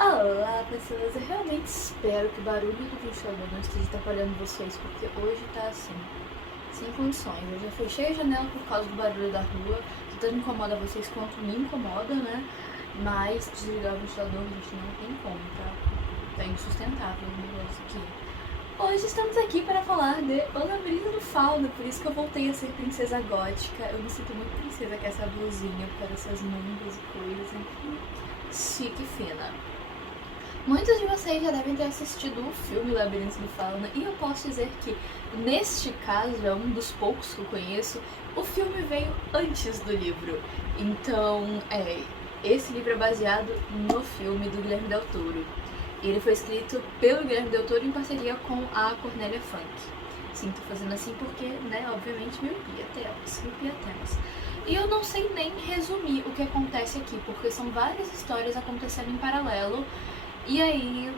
Olá, pessoas. Eu realmente espero que o barulho do ventilador não esteja atrapalhando vocês, porque hoje tá assim, sem condições. Eu já fechei a janela por causa do barulho da rua, que tanto incomoda vocês quanto me incomoda, né? Mas desligar o ventilador, gente, não tem como, tá? Tá insustentável o negócio aqui. Hoje estamos aqui para falar de O Labirinto do Fauno, por isso que eu voltei a ser princesa gótica. Eu me sinto muito princesa com essa blusinha, para essas mangas e coisas, enfim, chique e fina. Muitos de vocês já devem ter assistido o filme Labirinto do Fauno, e eu posso dizer que, neste caso, é um dos poucos que eu conheço, o filme veio antes do livro. Então, esse livro é baseado no filme do Guilherme Del Toro. Ele foi escrito pelo Guilherme Del Toro em parceria com a Cornélia Funk. Sim, tô fazendo assim porque, né, obviamente, miopia temos. E eu não sei nem resumir o que acontece aqui, porque são várias histórias acontecendo em paralelo. E aí,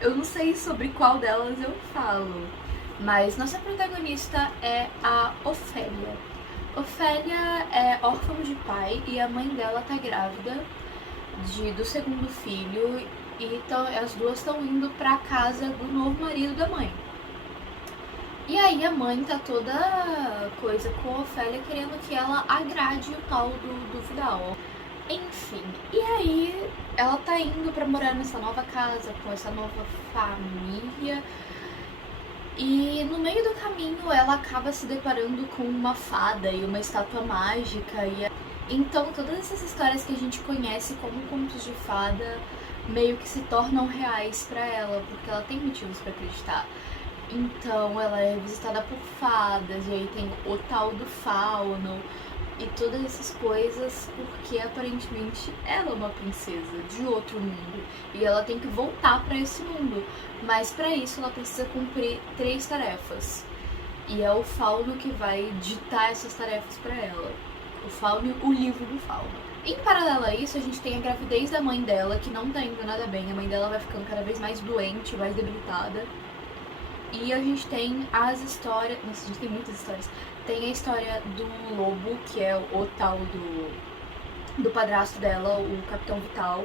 eu não sei sobre qual delas eu falo, mas nossa protagonista é a Ofélia. Ofélia é órfã de pai e a mãe dela tá grávida do segundo filho, e as duas estão indo pra casa do novo marido da mãe. E aí a mãe tá toda coisa com a Ofélia, querendo que ela agrade o tal do Vidal. Enfim, e aí ela tá indo pra morar nessa nova casa, com essa nova família, e no meio do caminho ela acaba se deparando com uma fada e uma estátua mágica, então todas essas histórias que a gente conhece como contos de fada meio que se tornam reais pra ela, porque ela tem motivos pra acreditar. Então ela é visitada por fadas, e aí tem o tal do fauno, e todas essas coisas, porque aparentemente ela é uma princesa de outro mundo e ela tem que voltar para esse mundo, mas para isso ela precisa cumprir 3 tarefas, e é o fauno que vai ditar essas tarefas para ela. O fauno e o livro do fauno. Em paralelo a isso, a gente tem a gravidez da mãe dela, que não tá indo nada bem. A mãe dela vai ficando cada vez mais doente, mais debilitada. E a gente tem as histórias... Nossa, a gente tem muitas histórias. Tem a história do lobo, que é o tal do padrasto dela, o Capitão Vital.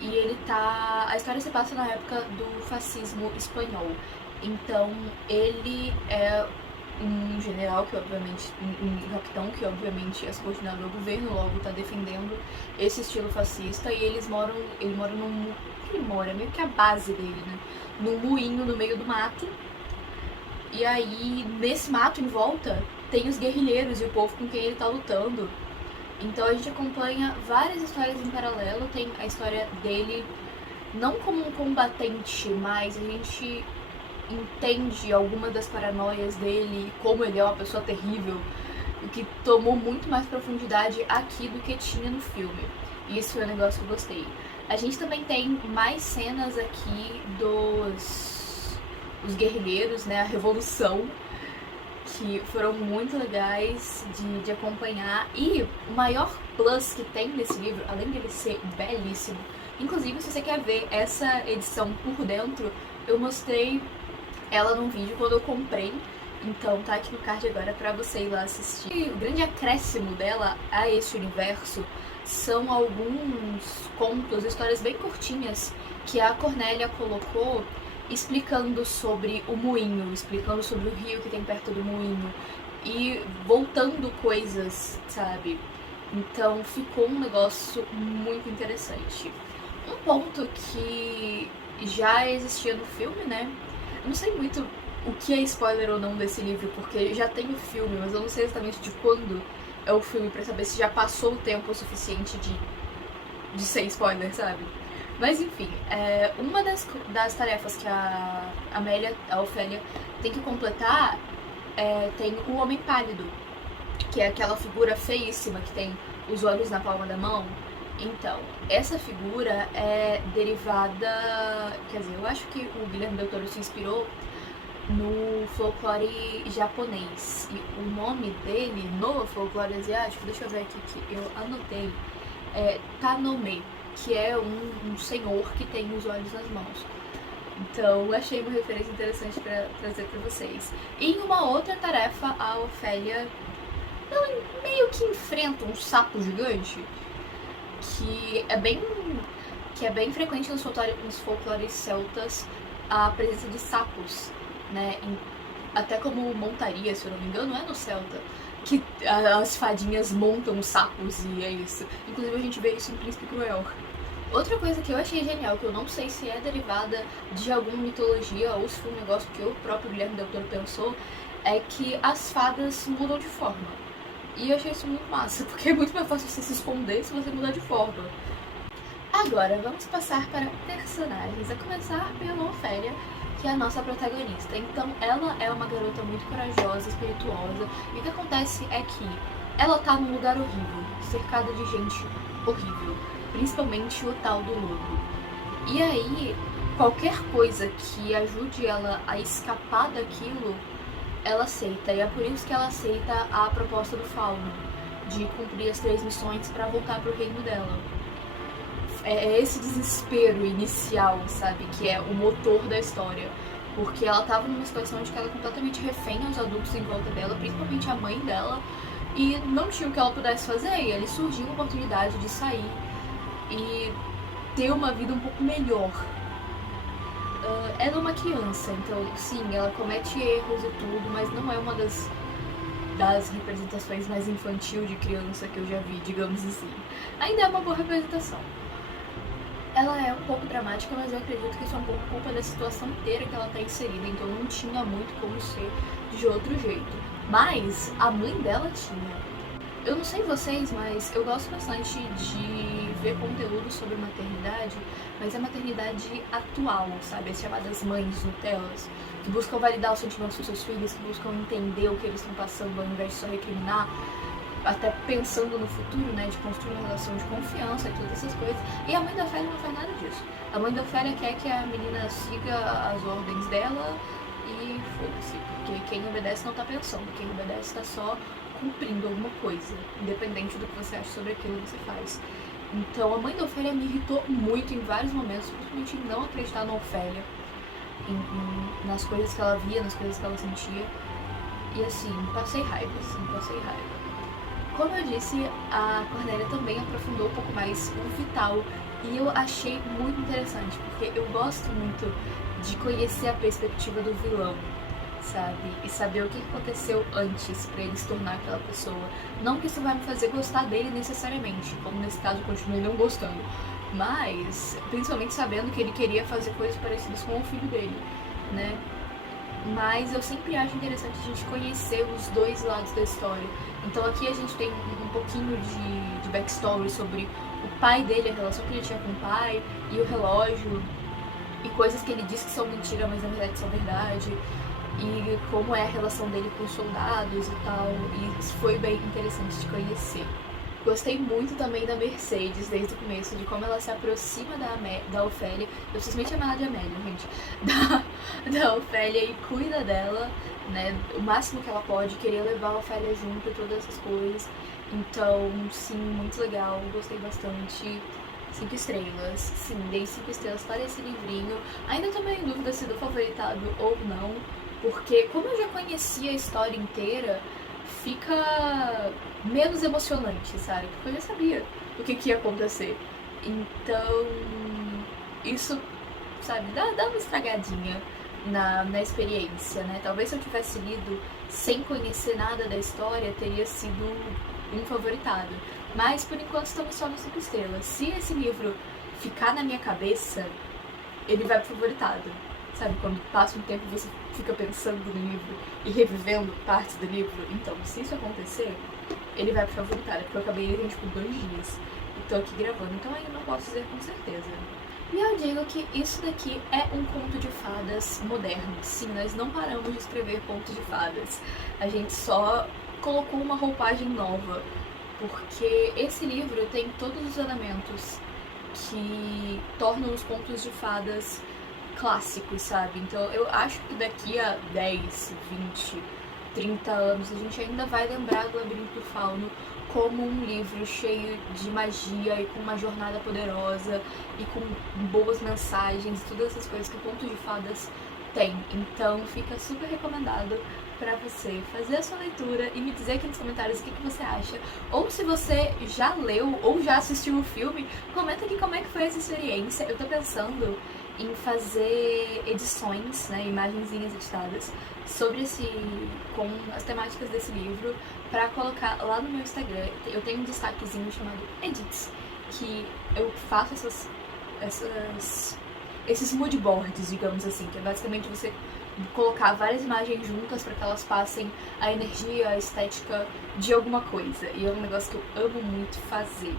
E ele tá... A história se passa na época do fascismo espanhol. Então, ele é um general que obviamente, um capitão que obviamente é subordinado ao governo, logo tá defendendo esse estilo fascista, e ele mora num... Ele mora, meio que a base dele, né? Num moinho no meio do mato. E aí, nesse mato em volta, tem os guerrilheiros e o povo com quem ele tá lutando. Então a gente acompanha várias histórias em paralelo. Tem a história dele não como um combatente, mas a gente entende alguma das paranoias dele, como ele é uma pessoa terrível, o que tomou muito mais profundidade aqui do que tinha no filme. E isso foi um negócio que eu gostei. A gente também tem mais cenas aqui dos guerrilheiros, né, a revolução, que foram muito legais de acompanhar. E o maior plus que tem nesse livro, além de ele ser belíssimo, inclusive se você quer ver essa edição por dentro, eu mostrei ela num vídeo quando eu comprei, então tá aqui no card agora pra você ir lá assistir. E o grande acréscimo dela a esse universo são alguns contos, histórias bem curtinhas que a Cornélia colocou, explicando sobre o moinho, explicando sobre o rio que tem perto do moinho e voltando coisas, sabe? Então ficou um negócio muito interessante. Um ponto que já existia no filme, né? Eu não sei muito o que é spoiler ou não desse livro, porque já tem o filme, mas eu não sei exatamente de quando é o filme pra saber se já passou o tempo suficiente de ser spoiler, sabe? Mas enfim, uma das tarefas que a Ofélia, tem que completar tem o Homem Pálido, que é aquela figura feíssima que tem os olhos na palma da mão. Então, essa figura é derivada... Quer dizer, eu acho que o Guilherme Del Toro se inspirou no folclore japonês. E o nome dele no folclore asiático, deixa eu ver aqui que eu anotei, é Tanome, que é um senhor que tem os olhos nas mãos. Então, achei uma referência interessante pra trazer pra vocês. E em uma outra tarefa, a Ofélia meio que enfrenta um sapo gigante, que é bem que é bem frequente nos folclores celtas a presença de sapos, né? Até como montaria, se eu não me engano, é no celta, que as fadinhas montam os sapos e é isso. Inclusive a gente vê isso em Príncipe Cruel. Outra coisa que eu achei genial, que eu não sei se é derivada de alguma mitologia ou se foi um negócio que o próprio Guilherme Del Toro pensou, é que as fadas mudam de forma. E eu achei isso muito massa, porque é muito mais fácil você se esconder se você mudar de forma. Agora, vamos passar para personagens, a começar pela Ofélia, que é a nossa protagonista. Então, ela é uma garota muito corajosa, espirituosa, e o que acontece é que ela tá num lugar horrível, cercada de gente horrível, principalmente o tal do lobo. E aí, qualquer coisa que ajude ela a escapar daquilo, ela aceita, e é por isso que ela aceita a proposta do Fauno, de cumprir as 3 missões para voltar pro reino dela. É esse desespero inicial, sabe, que é o motor da história, porque ela tava numa situação de que ela é completamente refém aos adultos em volta dela, principalmente a mãe dela, e não tinha o que ela pudesse fazer, e ali surgiu a oportunidade de sair e ter uma vida um pouco melhor. Ela é uma criança, então sim, ela comete erros e tudo, mas não é uma das representações mais infantil de criança que eu já vi, digamos assim. Ainda é uma boa representação. Ela é um pouco dramática, mas eu acredito que isso é um pouco culpa da situação inteira que ela tá inserida, então não tinha muito como ser de outro jeito. Mas a mãe dela tinha. Eu não sei vocês, mas eu gosto bastante de ver conteúdo sobre maternidade, mas é maternidade atual, sabe? As chamadas mães Nutellas, que buscam validar os sentimentos dos seus filhos, que buscam entender o que eles estão passando ao invés de só recriminar, até pensando no futuro, né, de construir uma relação de confiança e todas essas coisas. E a mãe da Ofélia não faz nada disso. A mãe da Ofélia quer que a menina siga as ordens dela e foda-se, porque quem obedece não tá pensando, quem obedece tá só cumprindo alguma coisa, independente do que você acha sobre aquilo que você faz. Então a mãe da Ofélia me irritou muito em vários momentos, principalmente em não acreditar na Ofélia, nas coisas que ela via, nas coisas que ela sentia. E assim, passei raiva. Como eu disse, a Cornélia também aprofundou um pouco mais o Vital, e eu achei muito interessante, porque eu gosto muito de conhecer a perspectiva do vilão, sabe? E saber o que aconteceu antes pra ele se tornar aquela pessoa. Não que isso vai me fazer gostar dele necessariamente, como nesse caso eu continuei não gostando, mas principalmente sabendo que ele queria fazer coisas parecidas com o filho dele, né? Mas eu sempre acho interessante a gente conhecer os dois lados da história. Então aqui a gente tem um pouquinho de backstory sobre o pai dele, a relação que ele tinha com o pai, e o relógio, e coisas que ele diz que são mentira, mas na verdade são verdade, e como é a relação dele com os soldados e tal, e isso foi bem interessante de conhecer. Gostei muito também da Mercedes desde o começo, de como ela se aproxima da Ofélia. Eu simplesmente chamo ela de Amélia, gente. Da Ofélia e cuida dela, né? O máximo que ela pode, querer levar a Ofélia junto e todas essas coisas. Então, sim, muito legal, gostei bastante. 5 estrelas, sim, dei 5 estrelas para esse livrinho. Ainda tô meio em dúvida se do favoritado ou não, porque como eu já conhecia a história inteira, fica menos emocionante, sabe? Porque eu já sabia o que ia acontecer. Então, isso, sabe, dá uma estragadinha na experiência, né? Talvez se eu tivesse lido sem conhecer nada da história, teria sido um favoritado. Mas, por enquanto, estamos só no 5 estrelas. Se esse livro ficar na minha cabeça, ele vai pro favoritado. Sabe, quando passa um tempo você fica pensando no livro e revivendo partes do livro. Então, se isso acontecer, ele vai pro favoritado, porque eu acabei ele tipo 2 dias e tô aqui gravando, então ainda não posso dizer com certeza. E eu digo que isso daqui é um conto de fadas moderno. Sim, nós não paramos de escrever contos de fadas, a gente só colocou uma roupagem nova, porque esse livro tem todos os elementos que tornam os contos de fadas clássicos, sabe? Então eu acho que daqui a 10, 20, 30 anos a gente ainda vai lembrar do Labirinto do Fauno como um livro cheio de magia e com uma jornada poderosa e com boas mensagens e todas essas coisas que o conto de fadas tem. Então fica super recomendado pra você fazer a sua leitura e me dizer aqui nos comentários o que você acha. Ou se você já leu ou já assistiu o filme, comenta aqui como é que foi essa experiência. Eu tô pensando em fazer edições, né, imagenzinhas editadas sobre com as temáticas desse livro pra colocar lá no meu Instagram. Eu tenho um destaquezinho chamado Edits, que eu faço esses mood boards, digamos assim, que é basicamente você colocar várias imagens juntas para que elas passem a energia, a estética de alguma coisa. E é um negócio que eu amo muito fazer.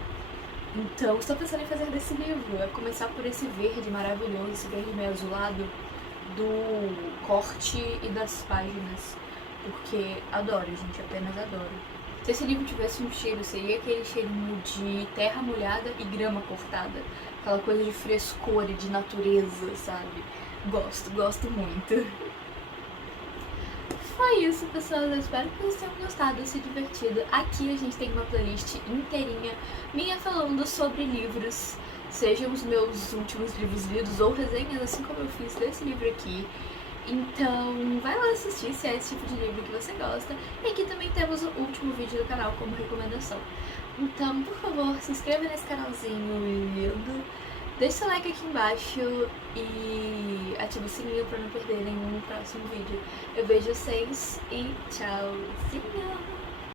Então, estou pensando em fazer desse livro. É começar por esse verde maravilhoso, esse verde meio azulado do corte e das páginas. Porque adoro, gente, apenas adoro. Se esse livro tivesse um cheiro, seria aquele cheirinho de terra molhada e grama cortada. Aquela coisa de frescor e de natureza, sabe? Gosto muito. Foi isso, pessoal. Eu espero que vocês tenham gostado, se divertido. Aqui a gente tem uma playlist inteirinha minha falando sobre livros, sejam os meus últimos livros lidos ou resenhas, assim como eu fiz desse livro aqui. Então, vai lá assistir se é esse tipo de livro que você gosta. E aqui também temos o último vídeo do canal como recomendação. Então, por favor, se inscreva nesse canalzinho lindo. Deixe seu like aqui embaixo e ative o sininho para não perder nenhum próximo vídeo. Eu vejo vocês e tchauzinho!